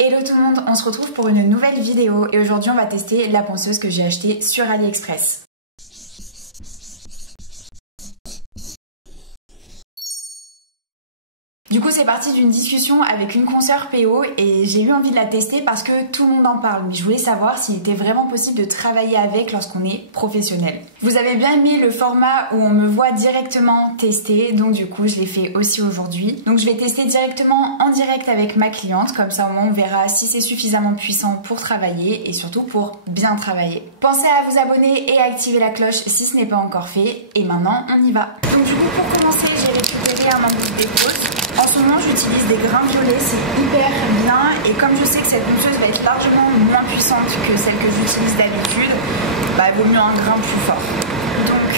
Hello tout le monde, on se retrouve pour une nouvelle vidéo et aujourd'hui on va tester la ponceuse que j'ai achetée sur AliExpress. Du coup c'est parti d'une discussion avec une consoeur PO et j'ai eu envie de la tester parce que tout le monde en parle, mais je voulais savoir s'il était vraiment possible de travailler avec lorsqu'on est professionnel. Vous avez bien aimé le format où on me voit directement tester, donc du coup je l'ai fait aussi aujourd'hui. Donc je vais tester directement en direct avec ma cliente, comme ça au moins on verra si c'est suffisamment puissant pour travailler et surtout pour bien travailler. Pensez à vous abonner et à activer la cloche si ce n'est pas encore fait, et maintenant on y va. Donc du coup pour commencer j'ai récupéré un embout de dépose. En ce moment j'utilise des grains violets, c'est hyper bien et comme je sais que cette ponceuse va être largement moins puissante que celle que j'utilise d'habitude, il vaut mieux un grain plus fort. Donc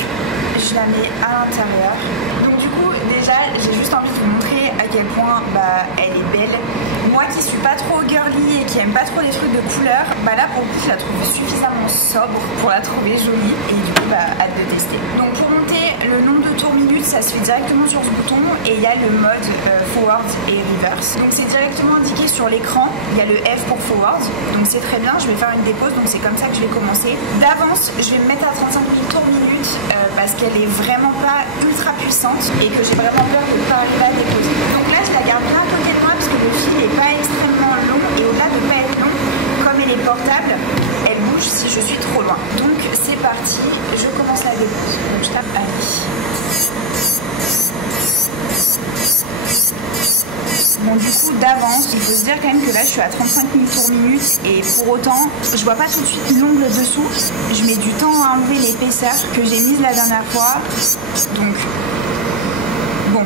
je la mets à l'intérieur. Donc du coup déjà j'ai juste envie de vous montrer à quel point elle est belle. Moi qui suis pas trop girly et qui aime pas trop les trucs de couleur, là pour le coup je la trouve suffisamment sobre pour la trouver jolie et du coup hâte de tester. Donc pour monter le nombre de tours minutes ça se fait directement sur ce bouton et il y a le mode forward et reverse. Donc c'est directement indiqué sur l'écran, il y a le F pour forward, donc c'est très bien, je vais faire une dépose, donc c'est comme ça que je vais commencer. D'avance je vais me mettre à 35 000 tours minutes parce qu'elle est vraiment pas ultra puissante et que j'ai vraiment peur de ne pas arriver à déposer. Donc là je la garde bien à côté de moi parce que le fil n'est pas extrêmement long et au-delà de ne pas être long, comme elle est portable, elle bouge si je suis trop loin. Donc c'est parti, je commence la dépose. Donc je tape Ali. Bon du coup d'avance, il faut se dire quand même que là je suis à 35 000 tours minutes et pour autant je vois pas tout de suite l'ongle dessous. Je mets du temps à enlever l'épaisseur que j'ai mise la dernière fois. Donc bon,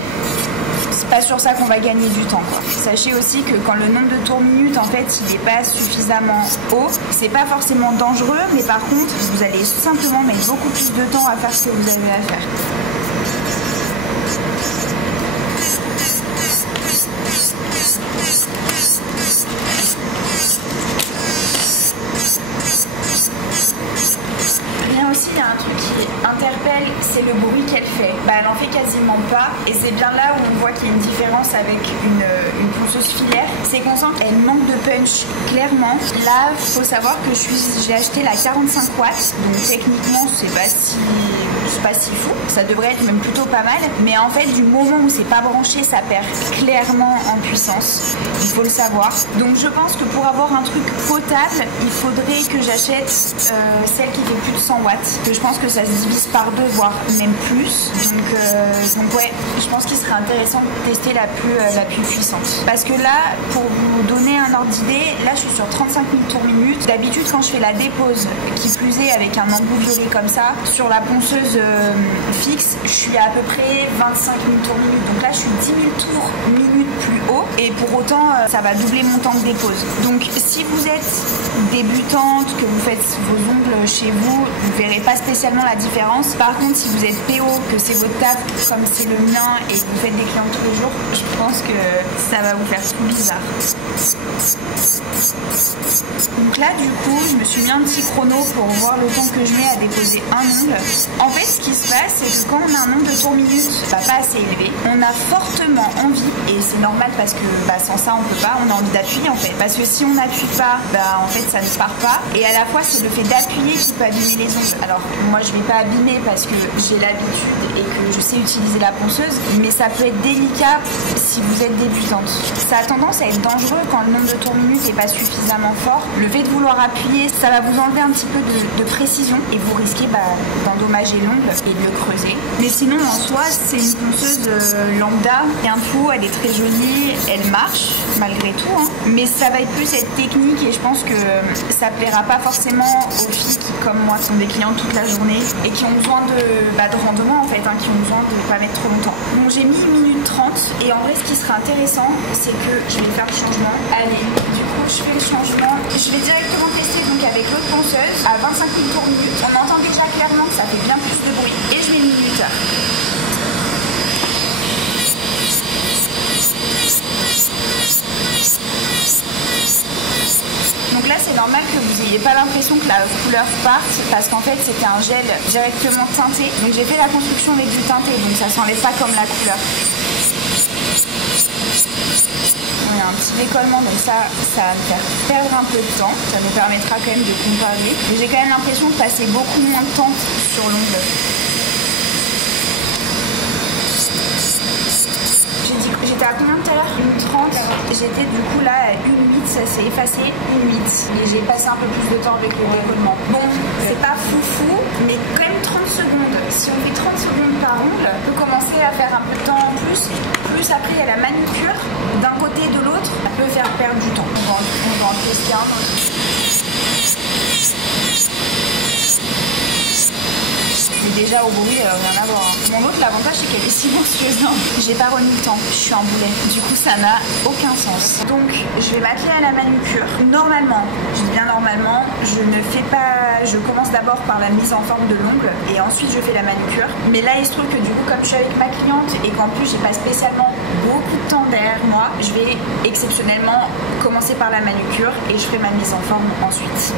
c'est pas sur ça qu'on va gagner du temps quoi. Sachez aussi que quand le nombre de tours minutes en fait il n'est pas suffisamment haut, c'est pas forcément dangereux, mais par contre vous allez simplement mettre beaucoup plus de temps à faire ce que vous avez à faire. Aussi, il y a un truc qui interpelle, c'est le bruit qu'elle fait. Elle en fait quasiment pas et c'est bien là où on voit qu'il y a une différence avec une ponceuse filaire, c'est qu'on sent qu'elle manque de punch clairement. Là, il faut savoir que j'ai acheté la 45 watts, donc techniquement c'est pas si fou, ça devrait être même plutôt pas mal, mais en fait du moment où c'est pas branché ça perd clairement en puissance, il faut le savoir. Donc je pense que pour avoir un truc potable il faudrait que j'achète celle qui fait plus de 100 watts, que je pense que ça se divise par deux voire même plus, donc ouais, je pense qu'il serait intéressant de tester la plus puissante, parce que là pour vous donner un ordre d'idée, là je suis sur 35 000 tours minutes. D'habitude quand je fais la dépose, qui plus est avec un embout violet comme ça, sur la ponceuse fixe, je suis à peu près 25 000 tours minutes. Donc là, je suis 10 000 tours minutes plus haut et pour autant, ça va doubler mon temps de dépose. Donc si vous êtes débutante, que vous faites vos ongles chez vous, vous ne verrez pas spécialement la différence. Par contre, si vous êtes PO, que c'est votre taf comme c'est le mien et que vous faites des clients tous les jours, je pense que ça va vous faire tout bizarre. Donc là, du coup, je me suis mis un petit chrono pour voir le temps que je mets à déposer un ongle. En fait, ce qui se passe, c'est que quand on a un nombre de tours minutes pas assez élevé, on a fortement envie, et c'est normal parce que sans ça on peut pas, on a envie d'appuyer en fait. Parce que si on n'appuie pas, en fait ça ne part pas. Et à la fois c'est le fait d'appuyer qui peut abîmer les ongles. Alors moi je vais pas abîmer parce que j'ai l'habitude et que je sais utiliser la ponceuse, mais ça peut être délicat si vous êtes débutante. Ça a tendance à être dangereux quand le nombre de tours minutes n'est pas suffisamment fort. Le fait de vouloir appuyer, ça va vous enlever un petit peu de précision et vous risquez d'endommager l'ongle et de le creuser. Mais sinon en soi c'est une ponceuse lambda, rien de fou, elle est très jolie, elle marche malgré tout, mais ça va être plus être technique et je pense que ça plaira pas forcément aux filles qui comme moi sont des clientes toute la journée et qui ont besoin de rendement en fait, qui ont besoin de pas mettre trop longtemps. Donc j'ai mis 1 minute 30 et en vrai ce qui sera intéressant c'est que je vais faire le changement. Allez, du coup je fais le changement, je vais directement tester donc avec l'autre ponceuse à 25 000 tours minutes. On entend déjà clairement que ça fait bien plus de bruit et je mets 1 minute. Donc là c'est normal que vous n'ayez pas l'impression que la couleur parte parce qu'en fait c'était un gel directement teinté. Donc j'ai fait la construction avec du teinté donc ça s'enlève pas comme la couleur. y a un petit décollement, donc ça va me faire perdre un peu de temps. Ça nous permettra quand même de comparer. Mais j'ai quand même l'impression de passer beaucoup moins de temps sur l'ongle. J'étais à combien tout à l'heure? 1,30. J'étais du coup là à 1,8, ça s'est effacé, 1,8. Et j'ai passé un peu plus de temps avec le décollement. Bon, c'est pas foufou, mais quand même 30 secondes. Si on fait 30 secondes par ongle, on peut commencer à faire un peu de temps en plus. Plus après, il y a la manucure. D'un côté et de l'autre, ça peut faire perdre du temps. On va en tester un autre. Déjà au bruit, rien à voir. Mon autre, l'avantage, c'est qu'elle est silencieuse. J'ai pas remis le temps, je suis un boulet. Du coup, ça n'a aucun sens. Donc, je vais m'atteler à la manucure. Normalement, je dis bien normalement, je commence d'abord par la mise en forme de l'ongle et ensuite je fais la manucure. Mais là, il se trouve que du coup, comme je suis avec ma cliente et qu'en plus, j'ai pas spécialement beaucoup de temps derrière moi, je vais exceptionnellement commencer par la manucure et je ferai ma mise en forme ensuite.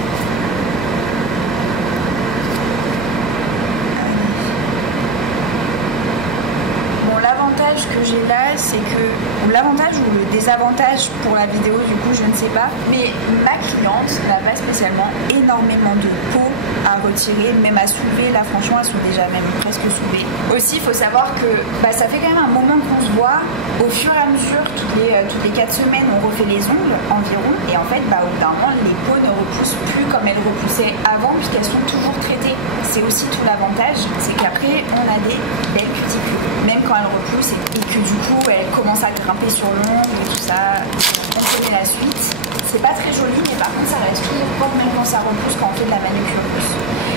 L'avantage que j'ai là, c'est que, ou l'avantage ou le désavantage pour la vidéo, du coup, je ne sais pas, mais ma cliente n'a pas spécialement énormément de peau à retirer, même à soulever. Là, franchement, elles sont déjà même presque soulevées. Aussi, il faut savoir que ça fait quand même un moment qu'on se voit. Au fur et à mesure, toutes les 4 semaines, on refait les ongles environ, et en fait, au bout d'un moment, les peaux ne repoussent plus comme elles repoussaient avant, puisqu'elles sont toujours traitées. C'est aussi tout l'avantage, c'est qu'après, on a des belles cuticules, même quand elles repoussent et que du coup, elles commencent à grimper sur l'ongle et tout ça. On connaît la suite. C'est pas très joli, mais par contre, ça reste toujours propre, même quand ça repousse, quand on fait de la manucure.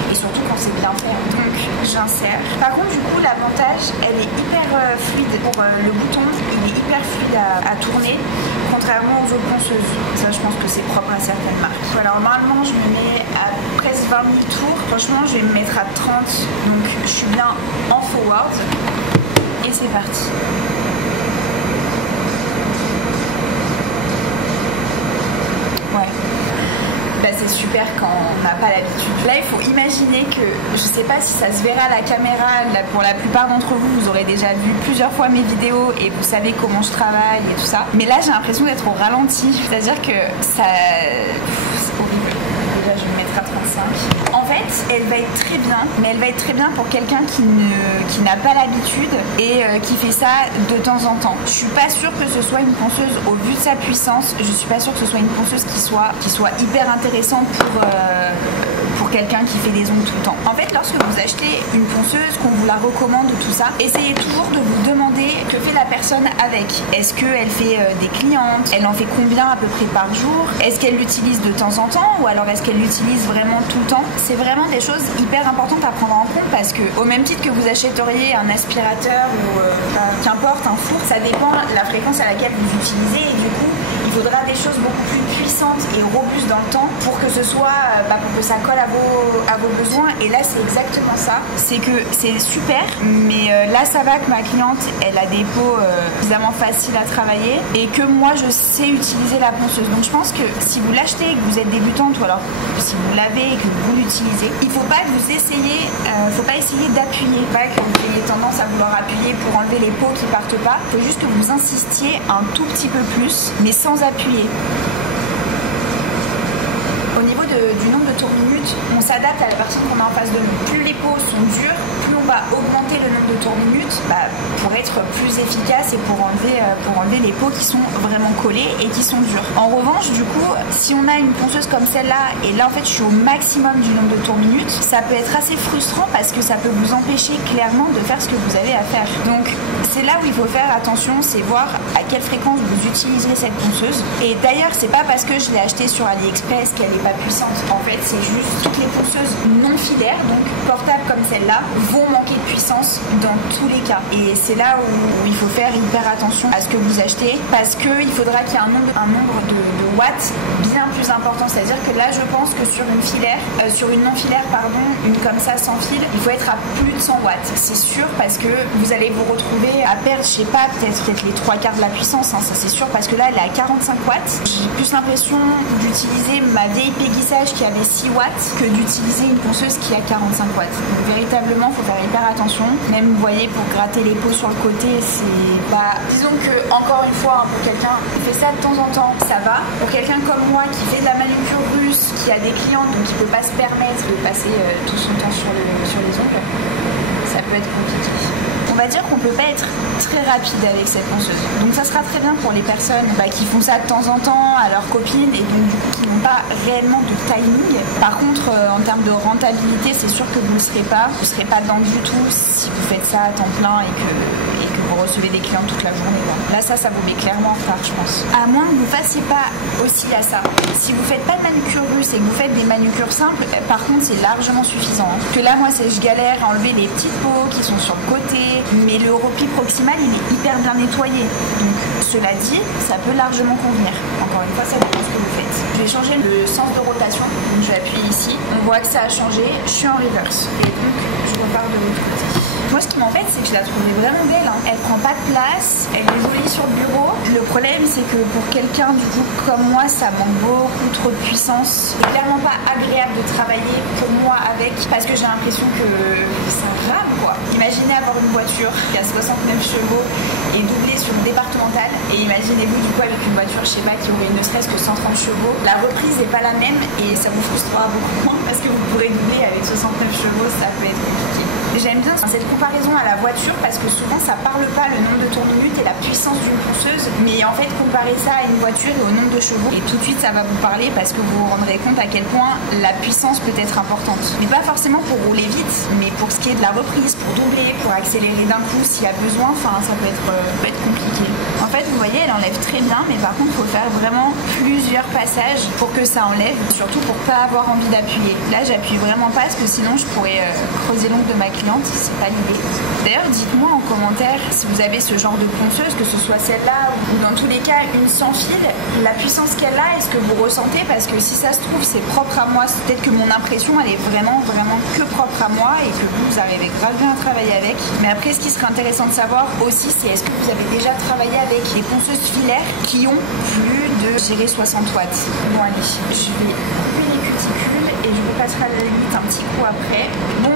Et surtout quand c'est bien fait. Donc, j'insère. Par contre, du coup, l'avantage, elle est hyper fluide. Pour le bouton, il est hyper fluide à tourner, contrairement aux autres ponceuses. Ça, je pense que c'est propre à certaines marques. Alors, normalement, je me mets à presque 20 000 tours. Franchement, je vais me mettre à 30. Donc, je suis bien en forward. Et c'est parti. Ouais. C'est super quand on n'a pas l'habitude. Là, il faut imaginer que, je sais pas si ça se verra à la caméra, là, pour la plupart d'entre vous, vous aurez déjà vu plusieurs fois mes vidéos et vous savez comment je travaille et tout ça. Mais là, j'ai l'impression d'être au ralenti. C'est-à-dire que ça... c'est horrible. Déjà, je vais me mettre à 35. En fait, elle va être très bien, mais elle va être très bien pour quelqu'un qui n'a pas l'habitude et qui fait ça de temps en temps. Je suis pas sûre que ce soit une ponceuse, au vu de sa puissance, je suis pas sûre que ce soit une ponceuse qui soit hyper intéressante pour quelqu'un qui fait des ongles tout le temps. En fait, lorsque vous achetez une ponceuse, qu'on vous la recommande, tout ça, essayez toujours de vous demander que fait la personne avec. Est-ce qu'elle fait des clientes? Elle en fait combien à peu près par jour? Est-ce qu'elle l'utilise de temps en temps ou alors est-ce qu'elle l'utilise vraiment tout le temps? C'est vraiment des choses hyper importantes à prendre en compte parce que au même titre que vous achèteriez un aspirateur ou qu'importe un four, ça dépend de la fréquence à laquelle vous utilisez et du coup il faudra des choses beaucoup plus puissantes et robustes dans le temps pour que ce soit pour que ça colle à vos besoins. Et là c'est exactement ça, c'est que c'est super, mais là ça va que ma cliente elle a des peaux suffisamment faciles à travailler et que moi je sais utiliser la ponceuse. Donc je pense que si vous l'achetez et que vous êtes débutante ou alors si vous l'avez et que vous l'utilisez, il faut pas que vous essayiez, faut pas essayer d'appuyer, pas que vous ayez tendance à vouloir appuyer pour enlever les peaux qui partent pas. Il faut juste que vous insistiez un tout petit peu plus, mais sans appuyer. Au niveau du nombre de tours minutes, on s'adapte à la personne qu'on a en face de nous. Plus les peaux sont dures, plus on va augmenter le nombre de tours minutes pour être plus efficace et pour enlever les peaux qui sont vraiment collées et qui sont dures. En revanche, du coup, si on a une ponceuse comme celle-là, et là en fait je suis au maximum du nombre de tours minutes, ça peut être assez frustrant parce que ça peut vous empêcher clairement de faire ce que vous avez à faire. Donc c'est là où il faut faire attention, c'est voir à quelle fréquence vous utilisez cette ponceuse. Et d'ailleurs, c'est pas parce que je l'ai achetée sur AliExpress qu'elle est pas puissante. En fait, c'est juste toutes les ponceuses non filaires, donc portables comme celle-là, vont manquer de puissance dans tous les cas. Et c'est là où il faut faire hyper attention à ce que vous achetez parce qu'il faudra qu'il y ait un nombre de watts bien plus important. C'est-à-dire que là, je pense que sur une filaire, sur une non-filaire, pardon, une comme ça sans fil, il faut être à plus de 100 watts. C'est sûr parce que vous allez vous retrouver à perdre, je sais pas, peut-être les 3/4 de la puissance, hein, ça c'est sûr, parce que là, elle est à 45 watts. J'ai plus l'impression d'utiliser ma vieille Péguissage qui avait 6 watts que d'utiliser une ponceuse qui a 45 watts. Donc véritablement, il faut faire hyper attention. Même, vous voyez, pour gratter les peaux sur le côté, c'est pas... Disons que, encore une fois, pour quelqu'un qui fait ça de temps en temps, ça va. Pour quelqu'un comme moi qui fait de la manucure russe, qui a des clients, donc qui peut pas se permettre de passer tout son temps sur les ongles, ça peut être compliqué. On va dire qu'on peut pas être très rapide avec cette ponceuse. Donc ça sera très bien pour les personnes qui font ça de temps en temps à leurs copines et donc du coup qui n'ont pas réellement de timing. Par contre, en termes de rentabilité, c'est sûr que vous ne serez pas. Vous ne serez pas dedans du tout si vous faites ça à temps plein et que vous recevez des clients toute la journée. Là, ça vous met clairement en retard, je pense. À moins que vous ne fassiez pas aussi à ça. Si vous faites pas de manucure russe et que vous faites des manucures simples, par contre, c'est largement suffisant. Parce que là, moi, je galère à enlever les petites peaux qui sont sur le côté. Mais le repli proximal, il est hyper bien nettoyé. Donc, cela dit, ça peut largement convenir. Encore une fois, ça dépend ce que vous faites. Je vais changer le sens de rotation. Donc, je vais appuyer ici. On voit que ça a changé. Je suis en reverse. Et donc, je repars de l'autre côté. Moi, ce qui m'embête, c'est que je la trouvais vraiment belle. Hein. Elle prend pas de place. Elle est jolie sur le bureau. Le problème, c'est que pour quelqu'un, du coup, comme moi, ça manque beaucoup trop de puissance. C'est clairement pas agréable de travailler pour moi avec. Parce que j'ai l'impression que ça rame, quoi. Imaginez avoir une voiture qui a 69 chevaux et doublée sur le départemental. Et imaginez-vous, du coup, avec une voiture, je sais pas, qui aurait ne serait-ce que 130 chevaux. La reprise n'est pas la même et ça vous frustrera beaucoup moins parce que vous pourrez doubler avec 69 chevaux, ça peut être compliqué. J'aime bien cette comparaison à la voiture parce que souvent ça parle pas le nombre de tourneminutes et la puissance d'une ponceuse, mais en fait comparer ça à une voiture et au nombre de chevaux, et tout de suite ça va vous parler parce que vous vous rendrez compte à quel point la puissance peut être importante. Mais pas forcément pour rouler vite, mais pour ce qui est de la reprise, pour doubler, pour accélérer d'un coup s'il y a besoin, enfin ça peut être compliqué. En fait vous voyez, elle enlève très bien, mais par contre il faut faire vraiment plusieurs passages pour que ça enlève, surtout pour pas avoir envie d'appuyer. Là j'appuie vraiment pas parce que sinon je pourrais creuser l'ongle de ma cliente, c'est pas l'idée. D'ailleurs dites-moi en commentaire si vous avez ce genre de ponceuse, que ce soit celle-là ou dans tous les cas une sans fil, la puissance qu'elle a, est-ce que vous ressentez? Parce que si ça se trouve c'est propre à moi, c'est peut-être que mon impression elle est vraiment que propre à moi et que vous arrivez grave bien à travailler avec. Mais après ce qui serait intéressant de savoir aussi, c'est est-ce que vous avez déjà travaillé avec des ponceuses filaires qui ont plus de 60 watts. Bon allez, je vais couper les cuticules et je repasserai à la limite un petit coup après. Bon,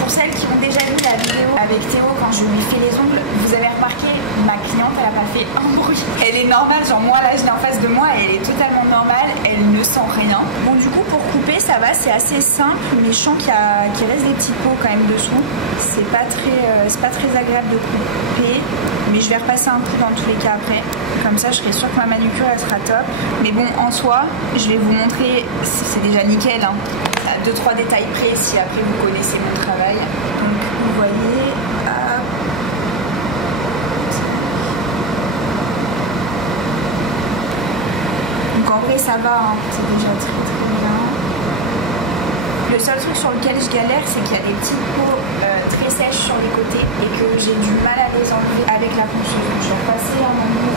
pour celles qui ont déjà vu la vidéo avec Théo quand je lui fais les ongles, vous avez remarqué, ma cliente elle a pas fait un bruit. Elle est normale, genre moi là je l'ai en face de moi, elle est totalement normale, elle ne sent rien. Bon du coup pour couper ça va, c'est assez simple, mais je sens qu'il reste des petites peaux quand même dessous. C'est pas très agréable de couper, mais je vais repasser un coup dans tous les cas après. Comme ça je serai sûre que ma manucure elle sera top. Mais bon en soi, je vais vous montrer, c'est déjà nickel, hein. 2-3 détails près si après vous connaissez mon travail. Donc vous voyez, donc en vrai ça va, hein. C'est déjà très bien. Le seul truc sur lequel je galère, c'est qu'il y a des petites peaux très sèches sur les côtés et que j'ai du mal à les enlever avec la ponceuse. Je vais repasser un moment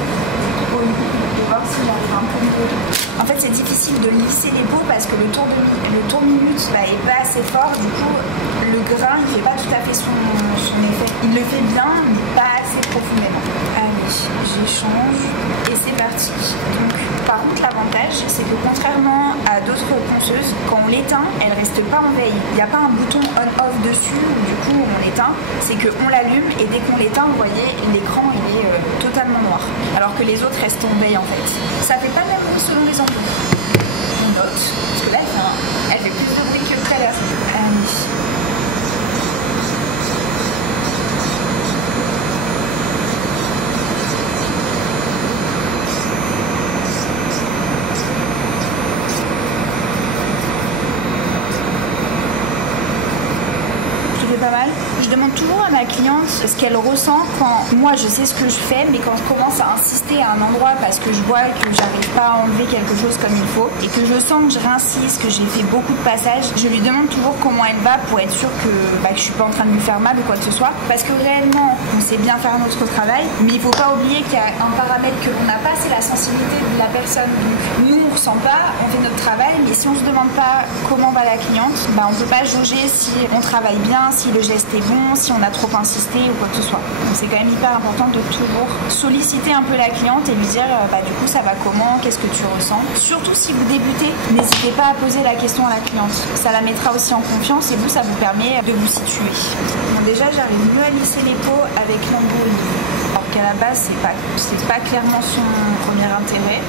et voir si j'arrive un peu mieux. En fait, c'est difficile de lisser les peaux parce que le tourne-minute est pas assez fort. Du coup, le grain il fait pas tout à fait son effet. Il le fait bien, mais pas assez profondément. Allez, j'échange et c'est parti. Donc, par contre, l'avantage, c'est que contrairement à d'autres ponceuses, quand on l'éteint, elle reste pas en veille. Il n'y a pas un bouton on-off dessus où du coup on l'éteint. C'est qu'on l'allume et dès qu'on l'éteint, vous voyez, l'écran il est totalement noir. Alors que les autres restent en veille en fait. Ça fait pas le même bruit selon les ampoules. On note, parce que là elle fait plus de bruit que tout à l'heure. Pas mal. Je demande toujours à ma cliente ce qu'elle ressent quand moi je sais ce que je fais, mais quand je commence à insister à un endroit parce que je vois que j'arrive pas à enlever quelque chose comme il faut et que je sens que je réinsiste, que j'ai fait beaucoup de passages, je lui demande toujours comment elle va pour être sûre que je suis pas en train de lui faire mal ou quoi que ce soit, parce que réellement on sait bien faire notre travail, mais il faut pas oublier qu'il y a un paramètre que l'on n'a pas, c'est la sensibilité de la personne. Donc nous on ressent pas, on fait notre travail, mais si on se demande pas comment va la cliente, on peut pas jauger si on travaille bien, si le geste est bon, si on a trop insisté ou quoi que ce soit. Donc c'est quand même hyper important de toujours solliciter un peu la cliente et lui dire du coup ça va comment, qu'est-ce que tu ressens. Surtout si vous débutez, n'hésitez pas à poser la question à la cliente. Ça la mettra aussi en confiance et vous, ça vous permet de vous situer. Bon, déjà j'arrive mieux à lisser les peaux avec l'embout, alors qu'à la base c'est pas clairement son premier intérêt.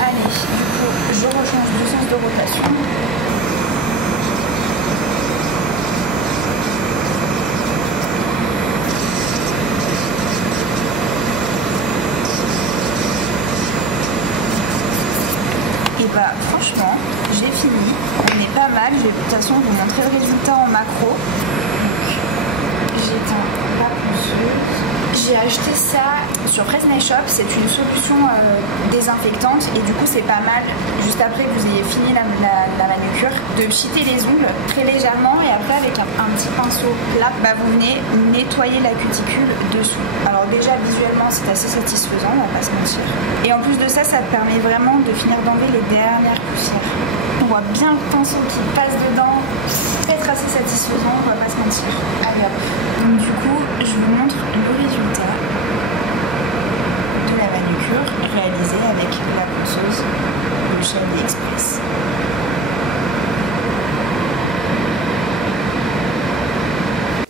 Allez, du coup je rechange de sens de rotation. Et franchement, j'ai fini, on est pas mal, je vais de toute façon vous montrer le résultat en macro. J'éteins la ponceuse. J'ai acheté ça sur Fresnay Shop, c'est une solution désinfectante et du coup c'est pas mal, juste après que vous ayez fini la manucure, de cheater les ongles très légèrement et après avec un petit pinceau plat, vous venez nettoyer la cuticule dessous. Alors déjà visuellement c'est assez satisfaisant, on va pas se mentir. Et en plus de ça, ça te permet vraiment de finir d'enlever les dernières poussières. On voit bien le pinceau qui passe dedans, peut-être assez satisfaisant, on va pas se mentir. Allez hop. Donc du coup, je vous montre le résultat de la manucure réalisée avec la ponceuse de chez AliExpress.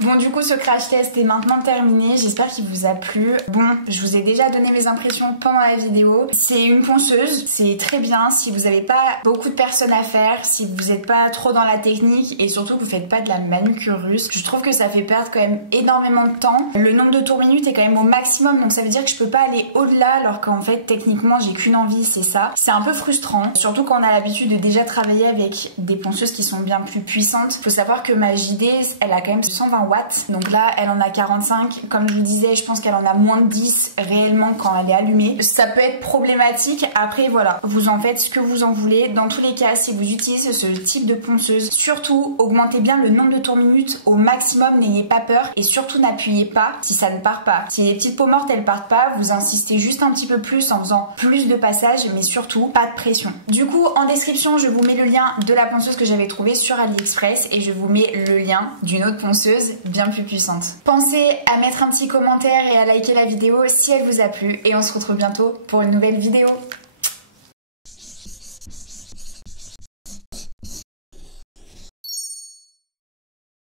Bon, du coup ce crash test est maintenant terminé, j'espère qu'il vous a plu. Bon, je vous ai déjà donné mes impressions pendant la vidéo. C'est une ponceuse, c'est très bien si vous n'avez pas beaucoup de personnes à faire, si vous n'êtes pas trop dans la technique et surtout que vous faites pas de la manucure russe. Je trouve que ça fait perdre quand même énormément de temps. Le nombre de tours minutes est quand même au maximum, donc ça veut dire que je peux pas aller au-delà alors qu'en fait techniquement j'ai qu'une envie, c'est ça. C'est un peu frustrant, surtout quand on a l'habitude de déjà travailler avec des ponceuses qui sont bien plus puissantes. Faut savoir que ma JD, elle a quand même 120 watts. Donc là elle en a 45, comme je vous disais je pense qu'elle en a moins de 10 réellement quand elle est allumée. Ça peut être problématique, après voilà, vous en faites ce que vous en voulez. Dans tous les cas, si vous utilisez ce type de ponceuse, surtout augmentez bien le nombre de tours minutes au maximum, n'ayez pas peur et surtout n'appuyez pas si ça ne part pas. Si les petites peaux mortes elles partent pas, vous insistez juste un petit peu plus en faisant plus de passages, mais surtout pas de pression. Du coup en description je vous mets le lien de la ponceuse que j'avais trouvée sur AliExpress et je vous mets le lien d'une autre ponceuse bien plus puissante. Pensez à mettre un petit commentaire et à liker la vidéo si elle vous a plu et on se retrouve bientôt pour une nouvelle vidéo.